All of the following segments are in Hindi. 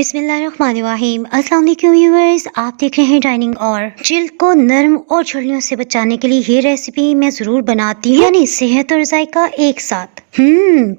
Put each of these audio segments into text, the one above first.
बिस्मिल्लाहिर्रहमानिर्रहीम। अस्सलाम वालेकुम व्यूअर्स, आप देख रहे हैं डाइनिंग और जिल्द को नरम और झुर्रियों से बचाने के लिए ये रेसिपी मैं ज़रूर बनाती हूँ, यानी सेहत और जायका एक साथ।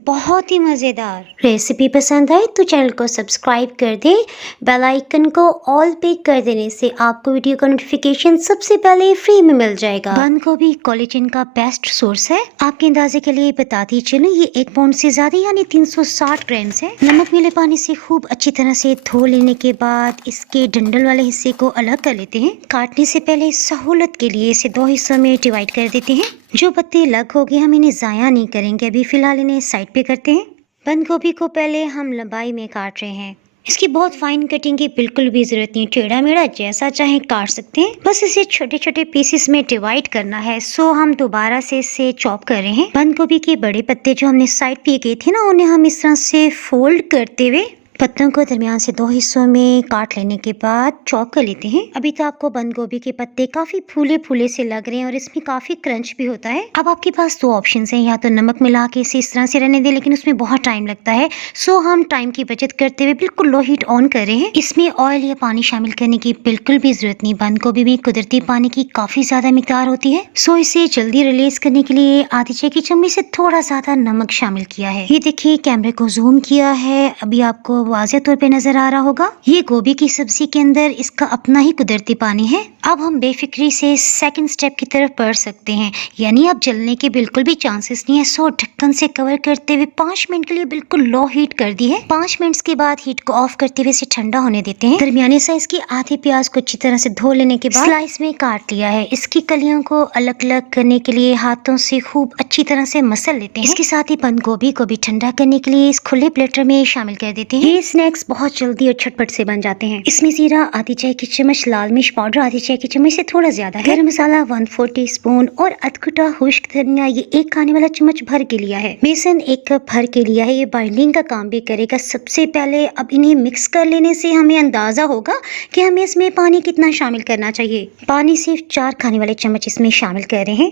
बहुत ही मज़ेदार रेसिपी। पसंद आए तो चैनल को सब्सक्राइब कर दें, बेल आइकन को ऑल पे कर देने से आपको वीडियो का नोटिफिकेशन सबसे पहले फ्री में मिल जाएगा। बंद गोभी कोलेजन का बेस्ट सोर्स है। आपके अंदाजे के लिए बताती चलूं, ये 1 पाउंड से ज्यादा यानी 360 ग्राम है। नमक मिले पानी से खूब अच्छी तरह से धो लेने के बाद इसके डंडल वाले हिस्से को अलग कर लेते हैं। काटने से पहले सहूलत के लिए इसे 2 हिस्सों में डिवाइड कर देते हैं। जो पत्ते अलग हो गए हम इन्हें ज़ाया नहीं करेंगे, अभी फिलहाल इन्हें साइड पे करते हैं। बंद गोभी को पहले हम लंबाई में काट रहे हैं। इसकी बहुत फाइन कटिंग की बिल्कुल भी जरूरत नहीं, टेढ़ा मेढ़ा जैसा चाहे काट सकते हैं। बस इसे छोटे छोटे पीसेस में डिवाइड करना है। सो हम दोबारा से इसे चॉप कर रहे हैं। बंद गोभी के बड़े पत्ते जो हमने साइड पे किए थे ना, उन्हें हम इस तरह से फोल्ड करते हुए पत्तों को दरमियान से 2 हिस्सों में काट लेने के बाद चॉप कर लेते हैं। अभी तो आपको बंद गोभी के पत्ते काफी फूले फूले से लग रहे हैं और इसमें काफी क्रंच भी होता है। अब आपके पास 2 ऑप्शंस हैं, या तो नमक मिला के इसे इस तरह से रहने दें, लेकिन उसमें बहुत टाइम लगता है। सो हम टाइम की बचत करते हुए बिल्कुल लो हीट ऑन कर रहे हैं। इसमें ऑयल या पानी शामिल करने की बिल्कुल भी जरूरत नहीं। बंद गोभी में कुदरती पानी की काफी ज्यादा मिकदार होती है। सो इसे जल्दी रिलीज करने के लिए आधी चाय की चम्मच से थोड़ा ज्यादा नमक शामिल किया है। ये देखिए, कैमरे को जूम किया है, अभी आपको वाज़ेह तौर पे नजर आ रहा होगा। ये गोभी की सब्जी के अंदर इसका अपना ही कुदरती पानी है। अब हम बेफिक्री से सेकंड स्टेप की तरफ बढ़ सकते हैं, यानी अब जलने के बिल्कुल भी चांसेस नहीं है। सो ढक्कन से कवर करते हुए 5 मिनट के लिए बिल्कुल लो हीट कर दी है। 5 मिनट के बाद हीट को ऑफ करते हुए इसे ठंडा होने देते हैं। दरमियाने साइज की आधी प्याज को अच्छी तरह से धो लेने के बाद स्लाइस में काट लिया है। इसकी कलियों को अलग अलग करने के लिए हाथों से खूब अच्छी तरह से मसल लेते हैं। इसके साथ ही बंद गोभी को भी ठंडा करने के लिए इस खुले प्लेटर में शामिल कर देते हैं। ये स्नैक्स बहुत जल्दी और झटपट से बन जाते हैं। इसमें जीरा आधी चाय की चम्मच, लाल मिर्च पाउडर आधी चाय की चम्मच से थोड़ा ज्यादा है, गरम मसाला 1/4 टीस्पून और अधकुटा खुश्क धनिया ये 1 खाने वाला चम्मच भर के लिया है। बेसन 1 कप भर के लिया है। ये बाइंडिंग का काम भी करेगा। सबसे पहले अब इन्हें मिक्स कर लेने से हमें अंदाजा होगा कि हमें इसमें पानी कितना शामिल करना चाहिए। पानी सिर्फ 4 खाने वाले चम्मच इसमें शामिल कर रहे हैं।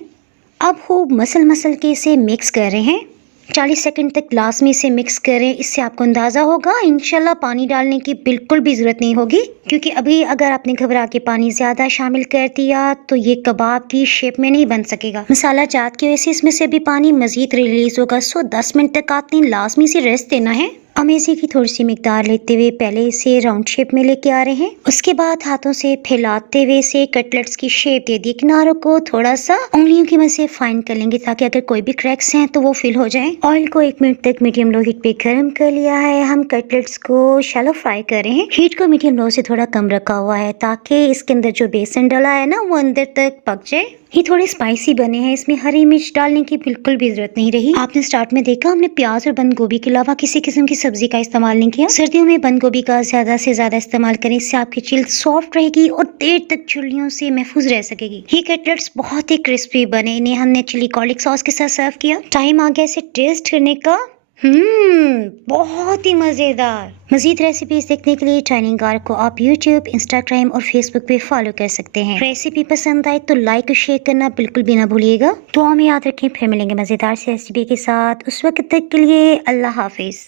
अब खूब मसल के इसे मिक्स कर रहे हैं। 40 सेकंड तक ग्लास में इसे मिक्स करें। इससे आपको अंदाजा होगा इंशाल्लाह पानी डालने की बिल्कुल भी जरूरत नहीं होगी, क्योंकि अभी अगर आपने घबरा के पानी ज्यादा शामिल कर दिया तो ये कबाब की शेप में नहीं बन सकेगा। मसाला जात की वजह से इसमें से अभी पानी मजीद रिलीज होगा। सो 10 मिनट तक आपने लाजमी से रेस्ट देना है। अमेज़ी की थोड़ी सी मिकदार लेते हुए पहले इसे राउंड शेप में लेके आ रहे हैं। उसके बाद हाथों से फैलाते हुए इसे कटलेट्स की शेप दे दी। किनारों को थोड़ा सा उंगलियों की मदद से फाइन कर लेंगे ताकि अगर कोई भी क्रैक्स हैं तो वो फिल हो जाएं। ऑयल को 1 मिनट तक मीडियम लो हीट पे गर्म कर लिया है। हम कटलेट्स को शैलो फ्राई कर रहे हैं। हीट को मीडियम लो से थोड़ा कम रखा हुआ है ताकि इसके अंदर जो बेसन डला है ना, वो अंदर तक पक जाए। ये थोड़े स्पाइसी बने हैं। इसमें हरी मिर्च डालने की बिल्कुल भी जरूरत नहीं रही। आपने स्टार्ट में देखा हमने प्याज और बंद गोभी के अलावा किसी किस्म की सब्जी का इस्तेमाल नहीं किया। सर्दियों में बंद गोभी का ज्यादा से ज्यादा इस्तेमाल करें, इससे आपकी जिल्द सॉफ्ट रहेगी और देर तक झुर्रियों से महफूज रह सकेगी। ये कटलेट्स बहुत ही क्रिस्पी बने। इन्हें हमने चिली गार्लिक सॉस के साथ सर्व किया। टाइम आ गया इसे टेस्ट करने का। बहुत ही मजेदार। मजीद रेसिपीज देखने के लिए डाइनिंग आर को आप यूट्यूब, इंस्टाग्राम और फेसबुक पे फॉलो कर सकते हैं। रेसिपी पसंद आए तो लाइक और शेयर करना बिल्कुल भी ना भूलिएगा। दुआ में याद रखें, फिर मिलेंगे मजेदार से रेसिपी के साथ। उस वक्त तक के लिए अल्लाह हाफिज।